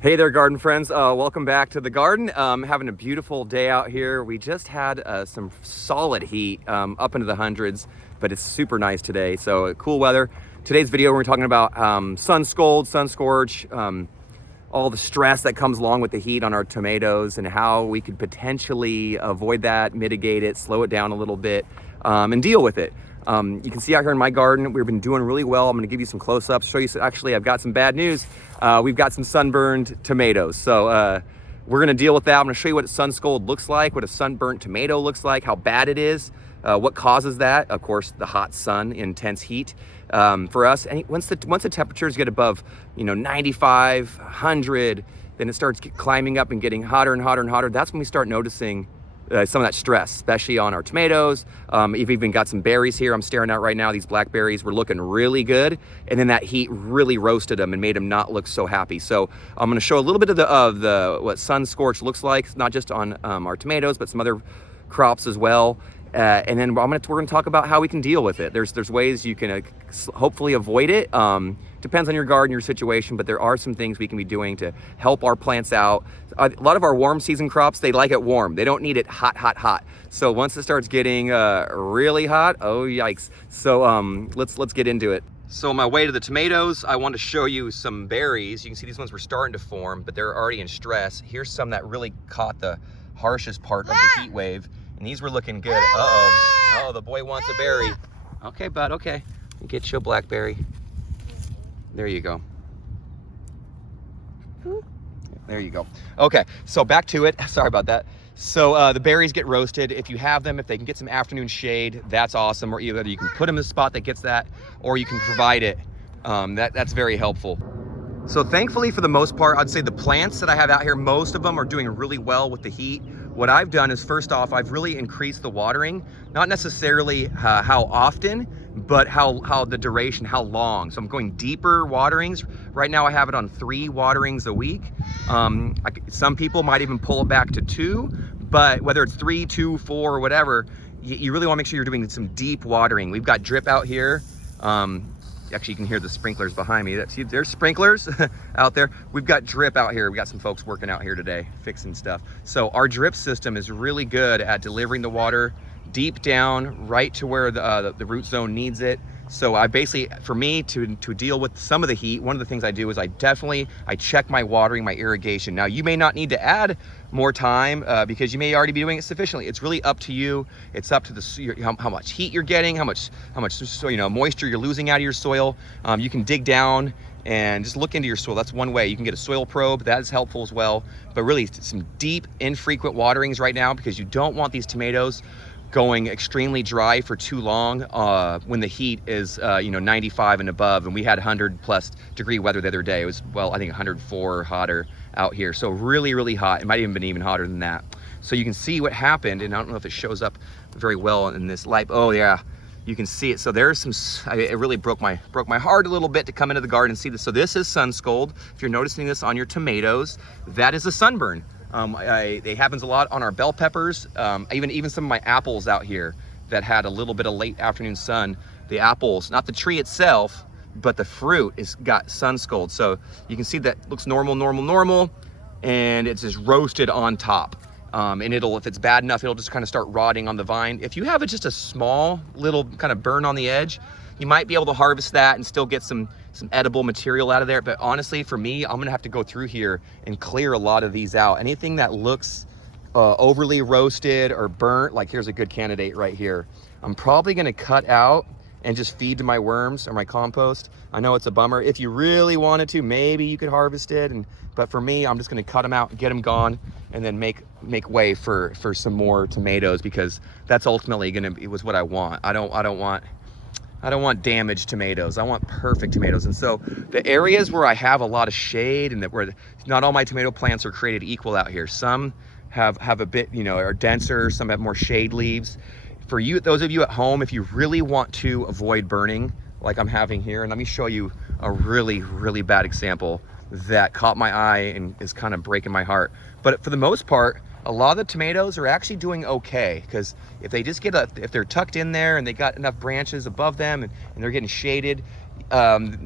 Hey there, garden friends. Welcome back to the garden. Having a beautiful day out here. We just had some solid heat up into the hundreds, but it's super nice today. So cool weather. Today's video, we're talking about sun scald, sun scorch, all the stress that comes along with the heat on our tomatoes and how we could potentially avoid that, mitigate it, slow it down a little bit, and deal with it. You can see out here in my garden, we've been doing really well. I'm gonna give you some close-ups, show you, actually I've got some bad news. We've got some sunburned tomatoes. So we're gonna deal with that. I'm gonna show you what a sun scald looks like, what a sunburnt tomato looks like, how bad it is, what causes that. Of course, the hot sun, intense heat for us. And once the temperatures get above, 95, 100, then it starts climbing up and getting hotter and hotter and hotter. That's when we start noticing some of that stress, especially on our tomatoes. You've even got some berries here I'm staring at right now. These blackberries were looking really good, and then that heat really roasted them and made them not look so happy. So I'm going to show a little bit of the what sun scorch looks like, not just on our tomatoes, but some other crops as well. And then we're going to talk about how we can deal with it. There's ways you can hopefully avoid it. Depends on your garden, your situation, but there are some things we can be doing to help our plants out. A lot of our warm season crops, they like it warm. They don't need it hot, hot, hot. So once it starts getting really hot, oh yikes. So let's get into it. So on my way to the tomatoes, I want to show you some berries. You can see these ones were starting to form, but they're already in stress. Here's some that really caught the harshest part of the heat wave. And these were looking good. Oh, the boy wants a berry. Okay, bud, okay. Get you a blackberry. There you go. There you go. Okay, so back to it. Sorry about that. So the berries get roasted. If you have them, if they can get some afternoon shade, that's awesome. Or either you can put them in a spot that gets that, or you can provide it. That's very helpful. So thankfully, for the most part, I'd say the plants that I have out here, most of them are doing really well with the heat. What I've done is, first off, I've really increased the watering, not necessarily how often, but how the duration, how long. So I'm going deeper waterings. Right now I have it on 3 waterings a week. Some people might even pull it back to 2, but whether it's 3, 2, 4, or whatever, you really wanna make sure you're doing some deep watering. We've got drip out here. Actually, you can hear the sprinklers behind me. See, there's sprinklers out there. We've got drip out here. We got some folks working out here today, fixing stuff. So our drip system is really good at delivering the water deep down, right to where the root zone needs it. So I basically, for me, to deal with some of the heat, one of the things I do is I check my watering, my irrigation. Now, you may not need to add more time because you may already be doing it sufficiently. It's really up to you. It's up to how much heat you're getting, how much moisture you're losing out of your soil. You can dig down and just look into your soil. That's one way. You can get a soil probe. That is helpful as well. But really, some deep, infrequent waterings right now, because you don't want these tomatoes going extremely dry for too long when the heat is 95 and above, and we had 100+ degree weather the other day. It was, well, I think 104 hotter out here, so really, really hot. It might even been even hotter than that. So you can see what happened, and I don't know if it shows up very well in this light. Oh yeah, you can see it. So there's it really broke my heart a little bit to come into the garden and see this. So this is sun scald. If you're noticing this on your tomatoes, that is a sunburn. It happens a lot on our bell peppers, even some of my apples out here that had a little bit of late afternoon sun. The apples, not the tree itself, but the fruit got sun scald. So you can see that looks normal, and it's just roasted on top. And if it's bad enough, it'll just kind of start rotting on the vine. If you have just a small little kind of burn on the edge, you might be able to harvest that and still get some edible material out of there. But honestly, for me, I'm gonna have to go through here and clear a lot of these out. Anything that looks overly roasted or burnt, like here's a good candidate right here, I'm probably gonna cut out and just feed to my worms or my compost. I know it's a bummer. If you really wanted to, maybe you could harvest it, but for me, I'm just gonna cut them out, get them gone, and then make way for some more tomatoes, because that's ultimately it was what I want. I don't want damaged tomatoes. I want perfect tomatoes. And so the areas where I have a lot of shade, and where not all my tomato plants are created equal out here. Some have a bit, are denser, some have more shade leaves. For you, those of you at home, if you really want to avoid burning, like I'm having here, and let me show you a really, really bad example that caught my eye and is kind of breaking my heart. But for the most part, a lot of the tomatoes are actually doing okay, because if they just if they're tucked in there and they got enough branches above them and they're getting shaded,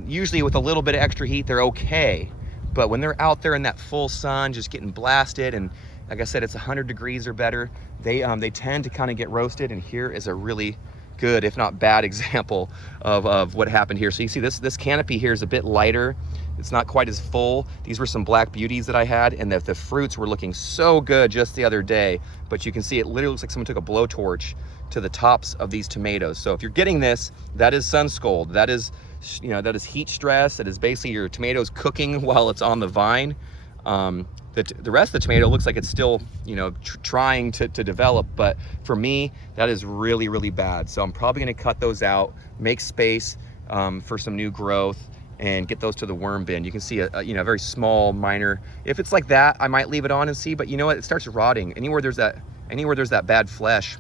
usually with a little bit of extra heat, they're okay. But when they're out there in that full sun, just getting blasted, and like I said, it's 100 degrees or better, they tend to kind of get roasted. And here is a really good, if not bad, example of what happened here. So you see this canopy here is a bit lighter. It's not quite as full. These were some black beauties that I had, and the fruits were looking so good just the other day. But you can see it literally looks like someone took a blowtorch to the tops of these tomatoes. So if you're getting this, that is sun scald. That is, you know, that is heat stress. That is basically your tomatoes cooking while it's on the vine. The rest of the tomato looks like it's still, you know, trying to develop, but for me, that is really, really bad. So I'm probably gonna cut those out, make space for some new growth, and get those to the worm bin. You can see a you know, very small, minor. If it's like that, I might leave it on and see, but you know what? It starts rotting. Anywhere there's that bad flesh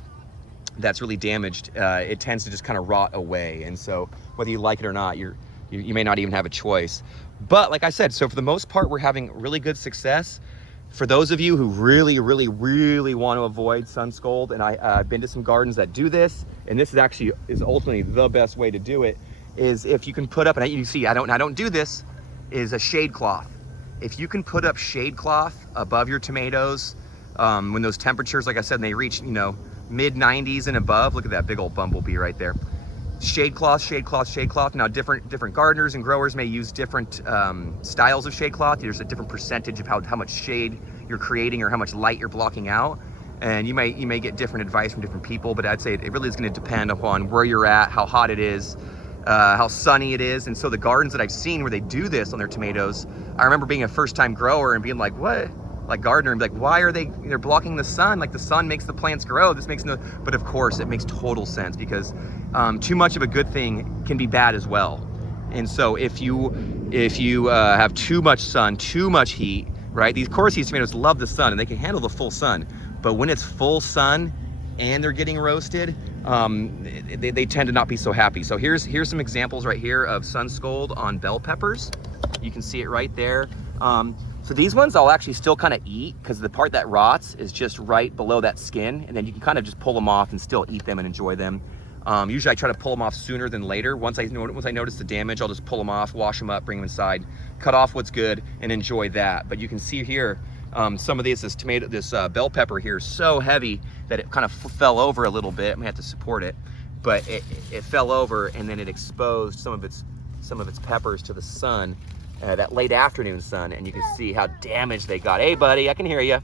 that's really damaged, it tends to just kind of rot away. And so whether you like it or not, you may not even have a choice. But like I said, so for the most part, we're having really good success. For those of you who really, really, really want to avoid sun scald, and I've been to some gardens that do this, and this is ultimately the best way to do it, is if you can put up, and you see, I don't do this, is a shade cloth. If you can put up shade cloth above your tomatoes, when those temperatures, like I said, they reach, you know, mid 90s and above. Look at that big old bumblebee right there. Shade cloth, shade cloth, shade cloth. Now different gardeners and growers may use different styles of shade cloth. There's a different percentage of how much shade you're creating or how much light you're blocking out. And you may get different advice from different people, but I'd say it really is going to depend upon where you're at, how hot it is, how sunny it is. And so the gardens that I've seen where they do this on their tomatoes, I remember being a first-time grower and being like, what? Like gardener, and be like, why are they're blocking the sun? Like the sun makes the plants grow. This makes no, but of course it makes total sense, because too much of a good thing can be bad as well. And so if you have too much sun, too much heat, right? These tomatoes love the sun and they can handle the full sun, but when it's full sun and they're getting roasted, they tend to not be so happy. So here's some examples right here of sun scald on bell peppers. You can see it right there. So these ones I'll actually still kind of eat, because the part that rots is just right below that skin, and then you can kind of just pull them off and still eat them and enjoy them. Usually I try to pull them off sooner than later. Once I notice the damage, I'll just pull them off, wash them up, bring them inside, cut off what's good, and enjoy that. But you can see here, some of this bell pepper here is so heavy that it kind of fell over a little bit. I may have to support it, but it fell over, and then it exposed some of its peppers to the sun. That late afternoon sun, and you can see how damaged they got. Hey buddy, I can hear you.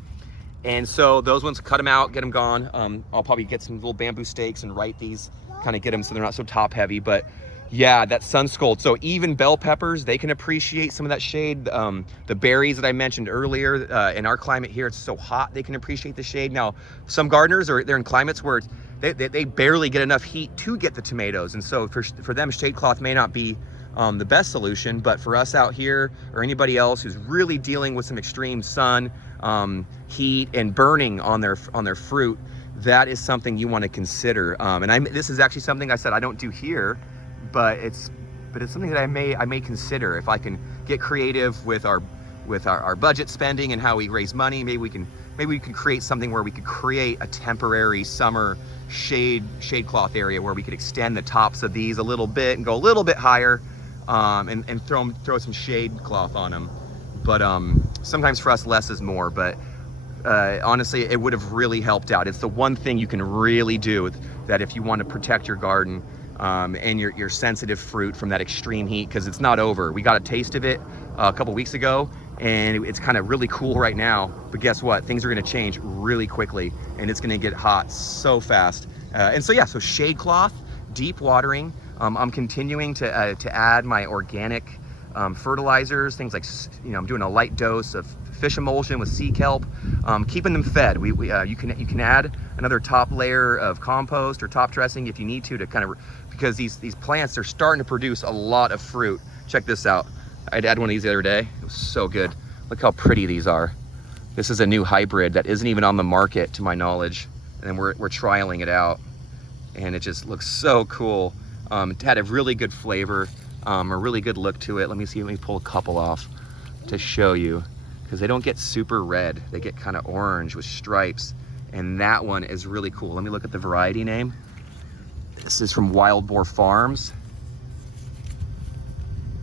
And so those ones, cut them out, get them gone. I'll probably get some little bamboo stakes and right these, kind of get them so they're not so top heavy. But yeah, that sun scald. So even bell peppers, they can appreciate some of that shade. The berries that I mentioned earlier, in our climate here, it's so hot, they can appreciate the shade. Now, some gardeners they're in climates where they barely get enough heat to get the tomatoes. And so for them, shade cloth may not be the best solution, but for us out here, or anybody else who's really dealing with some extreme sun, heat, and burning on their fruit, that is something you want to consider. And this is actually something I said I don't do here, but it's something that I may consider. If I can get creative with our budget spending and how we raise money, maybe we can create something where we could create a temporary summer shade cloth area where we could extend the tops of these a little bit and go a little bit higher, and throw some shade cloth on them. But sometimes for us, less is more. But honestly, it would have really helped out. It's the one thing you can really do, that if you want to protect your garden and your sensitive fruit from that extreme heat, because it's not over. We got a taste of it a couple weeks ago, and it's kind of really cool right now. But guess what? Things are going to change really quickly, and it's going to get hot so fast. And so yeah, so shade cloth, deep watering. I'm continuing to add my organic fertilizers, things like, I'm doing a light dose of fish emulsion with sea kelp, keeping them fed. You can add another top layer of compost or top dressing if you need to kind of, because these plants are starting to produce a lot of fruit. Check this out. I'd had one of these the other day. It was so good. Look how pretty these are. This is a new hybrid that isn't even on the market to my knowledge, and we're trialing it out, and it just looks so cool. It had a really good flavor, a really good look to it. Let me pull a couple off to show you, because they don't get super red. They get kind of orange with stripes, and that one is really cool. Let me look at the variety name. This is from Wild Boar Farms.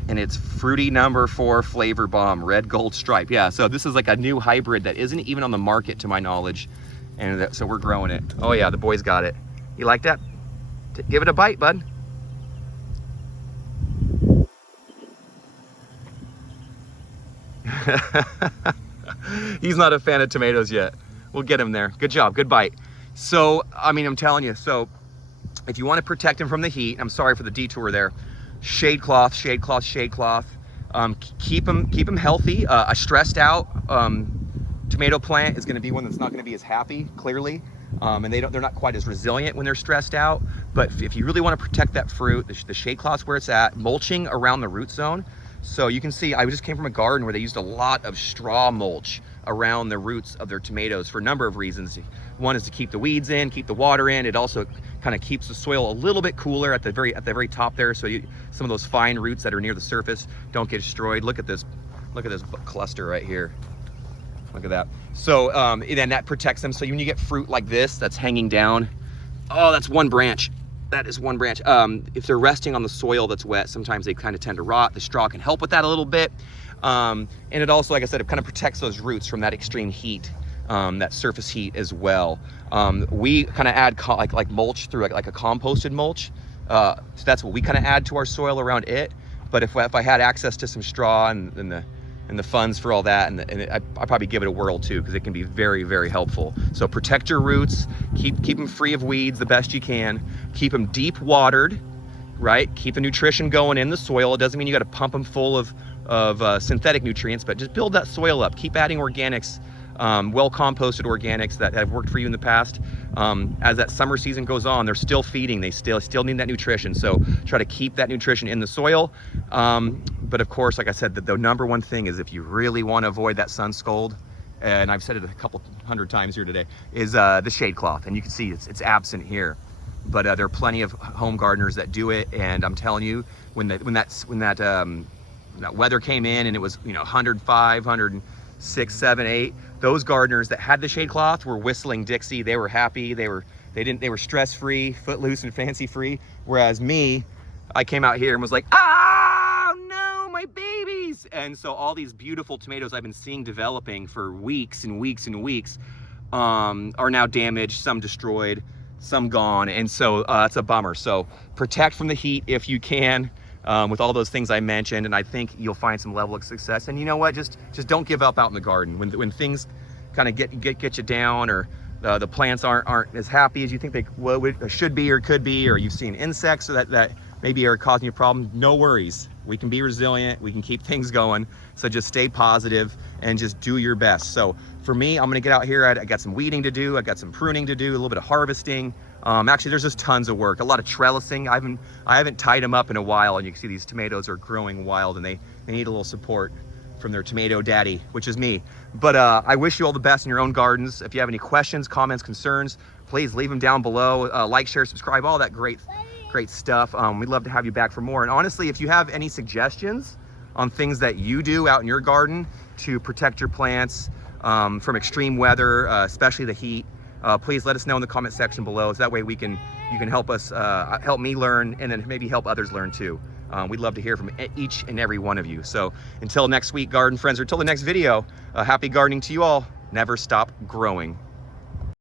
And it's fruity #4 flavor bomb, red gold stripe. Yeah, so this is like a new hybrid that isn't even on the market to my knowledge. And so we're growing it. Oh yeah, the boys got it. You like that? Give it a bite, bud. He's not a fan of tomatoes yet. We'll get him there. Good job, good bite. So, I mean, I'm telling you, so if you want to protect him from the heat, I'm sorry for the detour there, shade cloth, shade cloth, shade cloth. Keep him healthy. A stressed out tomato plant is going to be one that's not going to be as happy, clearly. And they're not quite as resilient when they're stressed out. But if you really want to protect that fruit, the shade cloth's where it's at, mulching around the root zone. So you can see, I just came from a garden where they used a lot of straw mulch around the roots of their tomatoes for a number of reasons. One is to keep the weeds in, keep the water in. It also kind of keeps the soil a little bit cooler at the very top there, so some of those fine roots that are near the surface don't get destroyed. Look at this cluster right here. Look at that. So then that protects them. So when you get fruit like this that's hanging down, oh, that's one branch. That is one branch. If they're resting on the soil that's wet, sometimes they kind of tend to rot. The straw can help with that a little bit. And it also, like I said, it kind of protects those roots from that extreme heat, that surface heat as well. We kind of add like mulch through like a composted mulch. So that's what we kind of add to our soil around it. But if I had access to some straw and the funds for all that, I'd probably give it a whirl too, because it can be very, very helpful. So protect your roots, keep them free of weeds the best you can, keep them deep watered, right? Keep the nutrition going in the soil. It doesn't mean you got to pump them full of synthetic nutrients, but just build that soil up. Keep adding organics, well composted organics that have worked for you in the past. As that summer season goes on, they're still feeding, they still need that nutrition. So try to keep that nutrition in the soil. But of course, like I said, the #1 thing is, if you really want to avoid that sun scald, and I've said it a couple hundred times here today, is the shade cloth. And you can see it's absent here, but there are plenty of home gardeners that do it. And I'm telling you, when that weather came in and it was 105, 106, 7, 8, those gardeners that had the shade cloth were whistling Dixie. They were happy. They were stress-free, footloose and fancy-free. Whereas me, I came out here and was like, oh no, my babies. And so all these beautiful tomatoes I've been seeing developing for weeks and weeks and weeks are now damaged, some destroyed, some gone. And so that's a bummer. So protect from the heat if you can, with all those things I mentioned, and I think you'll find some level of success. And you know what? Just don't give up out in the garden when things kind of get you down, or the plants aren't as happy as you think they should be or could be, or you've seen insects that maybe are causing you a problem. No worries. We can be resilient. We can keep things going. So just stay positive and just do your best. So for me, I'm gonna get out here. I got some weeding to do. I got some pruning to do. A little bit of harvesting. Actually, there's just tons of work. A lot of trellising. I haven't tied them up in a while, and you can see these tomatoes are growing wild, and they need a little support from their tomato daddy, which is me. But I wish you all the best in your own gardens. If you have any questions, comments, concerns, please leave them down below. Like, share, subscribe, all that great stuff. We'd love to have you back for more. And honestly, if you have any suggestions on things that you do out in your garden to protect your plants from extreme weather, especially the heat, please let us know in the comment section below. So that way you can help us, help me learn, and then maybe help others learn too. We'd love to hear from each and every one of you. So until next week, garden friends, or until the next video, happy gardening to you all. Never stop growing.